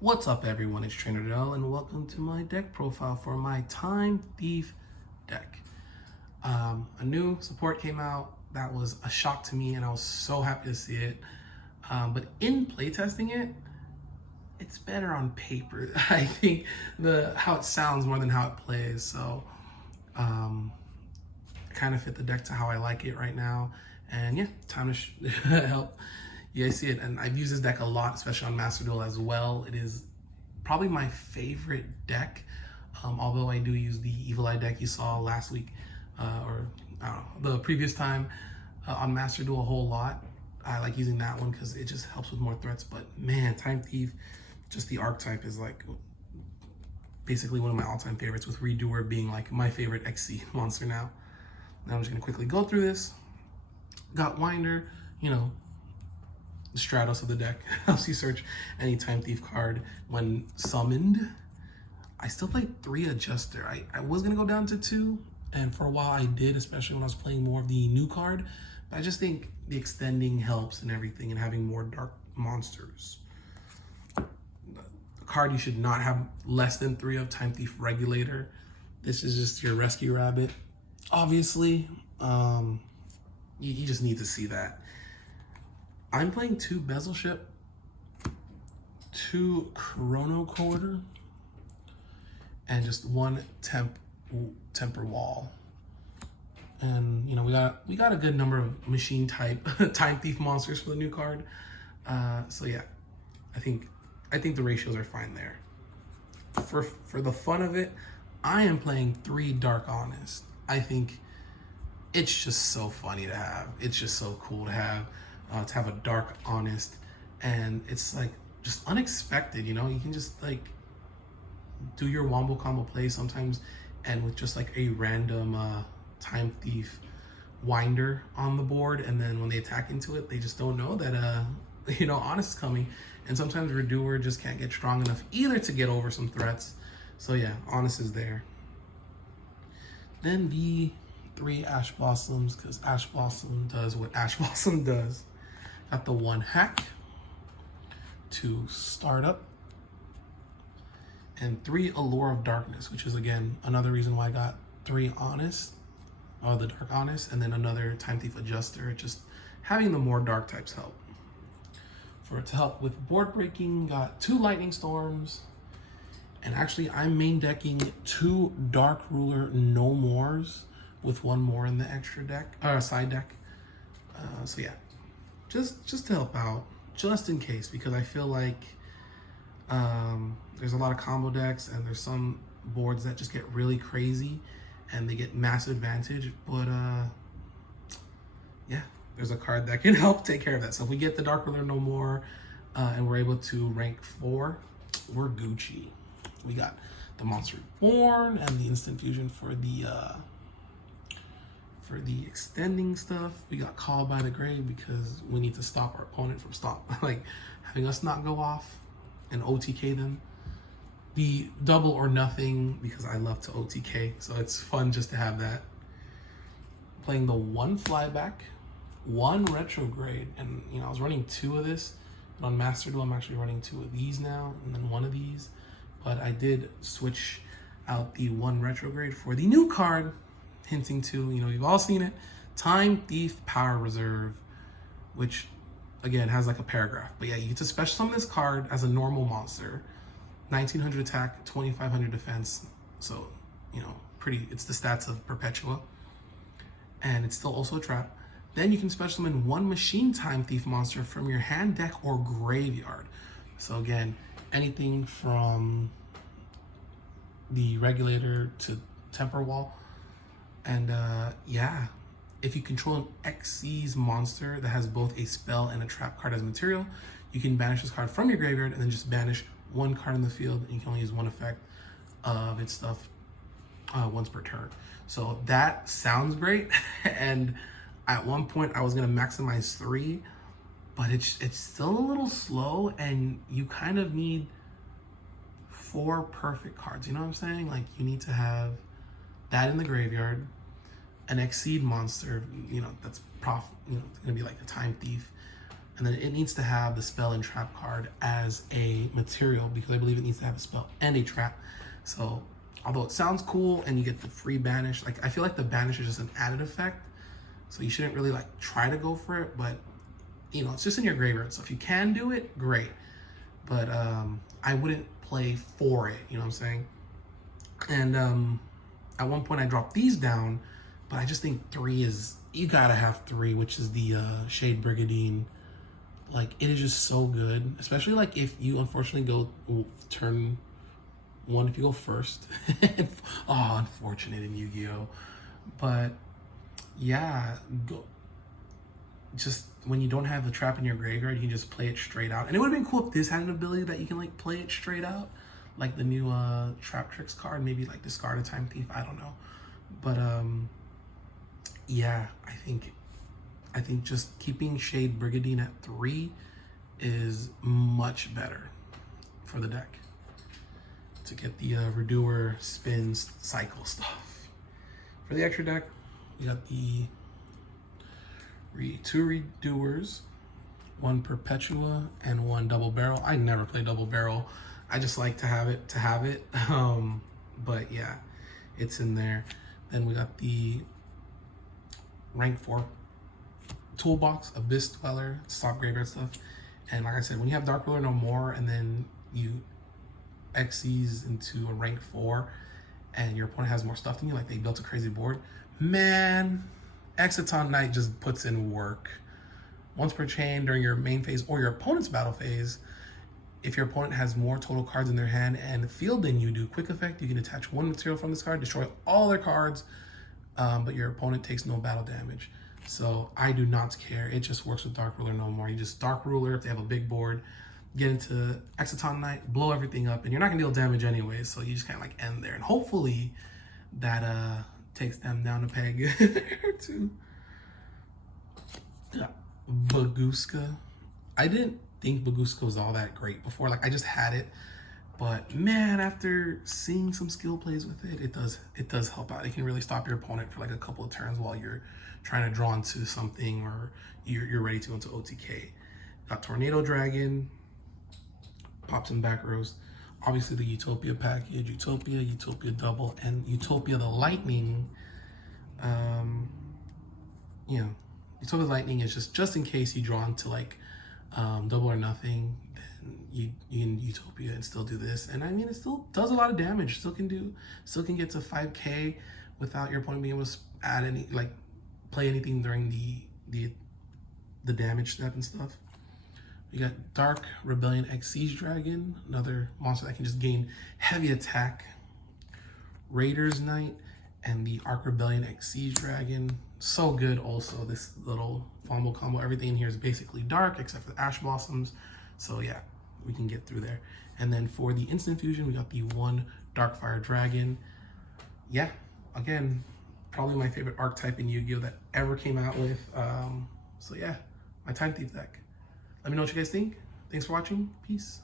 What's up everyone, it's Trainer Dell and welcome to my deck profile for my Time Thief deck. A new support came out that was a shock to me and I was so happy to see it. But in playtesting it, it's better on paper. I think how it sounds more than how it plays. So kind of fit the deck to how I like it right now. And yeah, time to help you guys see it. And I've used this deck a lot, especially on Master Duel as well. It is probably my favorite deck, although I do use the Evil Eye deck you saw last week, or I don't know, the previous time on Master Duel a whole lot. I like using that one because it just helps with more threats. But man, Time Thief, just the archetype is like basically one of my all-time favorites, with Redoer being like my favorite XC monster now. Now I'm just gonna quickly go through this. Got Winder, you know, the Stratos of the deck. Helps you search any Time Thief card when summoned. I still played 3 Adjuster. I was gonna go down to 2, and for a while I did, especially when I was playing more of the new card. But I just think the extending helps and everything, and having more dark monsters. The card you should not have less than 3 of: Time Thief Regulator. This is just your Rescue Rabbit. Obviously, you just need to see that. I'm playing 2 Bezel Ship, 2 Chrono Quarter, and just 1 Temper Wall. And you know, we got a good number of machine type Time Thief monsters for the new card. So yeah, I think the ratios are fine there. For the fun of it, I am playing 3 Dark Honest. I think it's just so funny to have. It's just so cool to have a Dark Honest, and it's like just unexpected, you know? You can just like do your wombo combo play sometimes, and with just like a random Time Thief Winder on the board, and then when they attack into it, they just don't know that you know, Honest is coming. And sometimes Redoer just can't get strong enough either to get over some threats. So yeah, Honest is there. Then the 3 Ash Blossoms, because Ash Blossom does what Ash Blossom does. Got the 1 Hack, 2 Startup, and 3 Allure of Darkness, which is again another reason why I got 3 Honest, the Dark Honest, and then another Time Thief Adjuster. Just having the more dark types help. For it to help with board breaking, got 2 Lightning Storms, and actually I'm main decking 2 Dark Ruler No Mores with 1 more in the extra deck, or side deck. So yeah, just to help out, just in case, because I feel like there's a lot of combo decks and there's some boards that just get really crazy and they get massive advantage. But yeah, there's a card that can help take care of that. So if we get the Dark Ruler No More and we're able to rank 4, we're Gucci. We got the Monster Reborn and the Instant Fusion for the extending stuff. We got Called by the Grave because we need to stop our opponent from like having us not go off and OTK them. The Double or Nothing because I love to OTK, so it's fun just to have that. Playing the 1 Flyback, 1 Retrograde, and you know, I was running 2 of this, but on Master Duel I'm actually running 2 of these now and then 1 of these. But I did switch out the 1 Retrograde for the new card, hinting to, you know, you've all seen it, Time Thief Power Reserve, which again has like a paragraph. But yeah, you get to special summon this card as a normal monster, 1900 attack, 2500 defense. So, you know, it's the stats of Perpetua, and it's still also a trap. Then you can special summon 1 Machine Time Thief monster from your hand, deck, or graveyard. So again, anything from the Regulator to Temper Wall. And yeah, if you control an XC's monster that has both a spell and a trap card as material, you can banish this card from your graveyard and then just banish 1 card in the field, and you can only use 1 effect of its stuff once per turn. So that sounds great. And at one point I was gonna maximize 3, but it's still a little slow, and you kind of need 4 perfect cards. You know what I'm saying? Like, you need to have that in the graveyard, an Exceed monster, you know, that's gonna be like the Time Thief, And then it needs to have the spell and trap card as a material, because I believe it needs to have a spell and a trap. So although it sounds cool and you get the free banish, like I feel like the banish is just an added effect. So you shouldn't really like try to go for it, but you know, it's just in your graveyard. So if you can do it, great. But I wouldn't play for it, you know what I'm saying? And at one point I dropped these down, but I just think 3 is, you gotta have 3, which is the Shade Brigandine. Like, it is just so good, especially like if you unfortunately go turn 1, if you go first. Oh, unfortunate in Yu-Gi-Oh. But yeah, go. Just when you don't have the trap in your graveyard, you can just play it straight out. And it would have been cool if this had an ability that you can like play it straight out, like the new Trap Tricks card, maybe like discard a Time Thief, I don't know. But yeah, I think just keeping Shade Brigandine at 3 is much better for the deck to get the Redoer spins cycle stuff. For the extra deck, we got the 2 Redoers, 1 Perpetua, and 1 Double Barrel. I never play Double Barrel. I just like to have it but yeah, it's in there. Then we got the rank 4 toolbox, Abyss Dweller, stop graveyard stuff. And like I said, when you have Dark Ruler no more and then you Xyz into a rank 4 and your opponent has more stuff than you, like they built a crazy board, man, Exciton Knight just puts in work. Once per chain during your main phase or your opponent's battle phase, if your opponent has more total cards in their hand and field than you do, quick effect, you can attach 1 material from this card, destroy all their cards, but your opponent takes no battle damage. So I do not care. It just works with Dark Ruler no more. You just Dark Ruler if they have a big board, get into Exciton Knight, blow everything up, and you're not gonna deal damage anyway, so you just kind of like end there. And hopefully that takes them down a peg or 2. Yeah. Baguska. I didn't think Baguska was all that great before. Like I just had it, but man, after seeing some skill plays with it, it does help out. It can really stop your opponent for like a couple of turns while you're trying to draw into something or you're ready to go into OTK. Got Tornado Dragon, pops in back rows. Obviously the Utopia package, Utopia Double, and Utopia the Lightning. You know, Utopia the Lightning is just in case you draw into like double or nothing, then you can Utopia and still do this. And I mean, it still does a lot of damage. Still can get to 5k without your opponent being able to add any, like play anything during the damage step and stuff. We got Dark Rebellion X Siege Dragon, another monster that can just gain heavy attack. Raiders Knight and the Arc Rebellion X Siege Dragon. So good also, this little combo. Everything in here is basically dark except for the Ash Blossoms. So yeah, we can get through there. And then for the instant fusion, we got the 1 Darkfire Dragon. Yeah, again, probably my favorite archetype in Yu-Gi-Oh! That ever came out with. So yeah, my Time Thief deck. Let me know what you guys think. Thanks for watching. Peace.